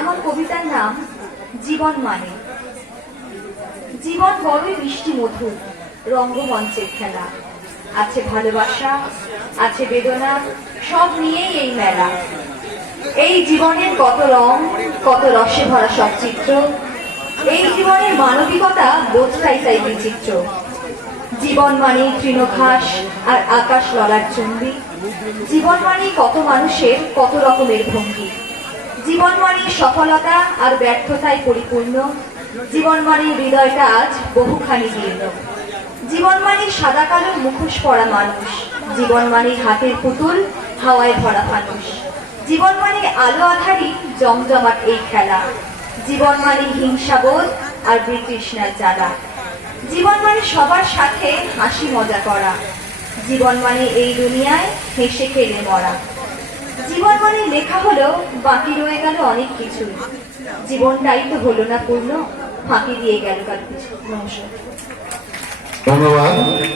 আমার কবিতার নাম জীবন মানে। জীবন বড়ই মিষ্টি মধুর, রঙ্গমঞ্চের খেলা। আছে ভালোবাসা, আছে বেদনা, সব নিয়েই এই মেলা। এই জীবনের কত রং, কত রসে ভরা সব চিত্র। এই জীবনের মানবিকতা বোধটাই তাই বিচিত্র। জীবন মানে তৃণঘাস আর আকাশ ললার চুম্বি। জীবন মানে কত মানুষের কত রকমের ভঙ্গি। জীবন মানে সফলতা আর ব্যর্থতায় পরিপূর্ণ। জীবন মানে হৃদয়টা আজ বহুখানি জীর্ণ। জীবন মানে সাদা কালো মুখোশ পরা মানুষ। জীবন মানে হাতের পুতুল, হাওয়ায় ভরা ফানুষ। জীবন মানে আলো আধারি জমজমাট এই খেলা। জীবন মানে হিংসাবোধ আর বিতৃষ্ণার জ্বালা। জীবন মানে সবার সাথে হাসি মজা করা। জীবন মানে এই দুনিয়ায় হেসে খেলে মরা। জীবন মানে লেখা হলো বাকি রয়ে গেল অনেক কিছু। জীবনটাই তো হলো না পূর্ণ, ফাঁকি দিয়ে গেল কার কিছু। নমস্কার। ধন্যবাদ।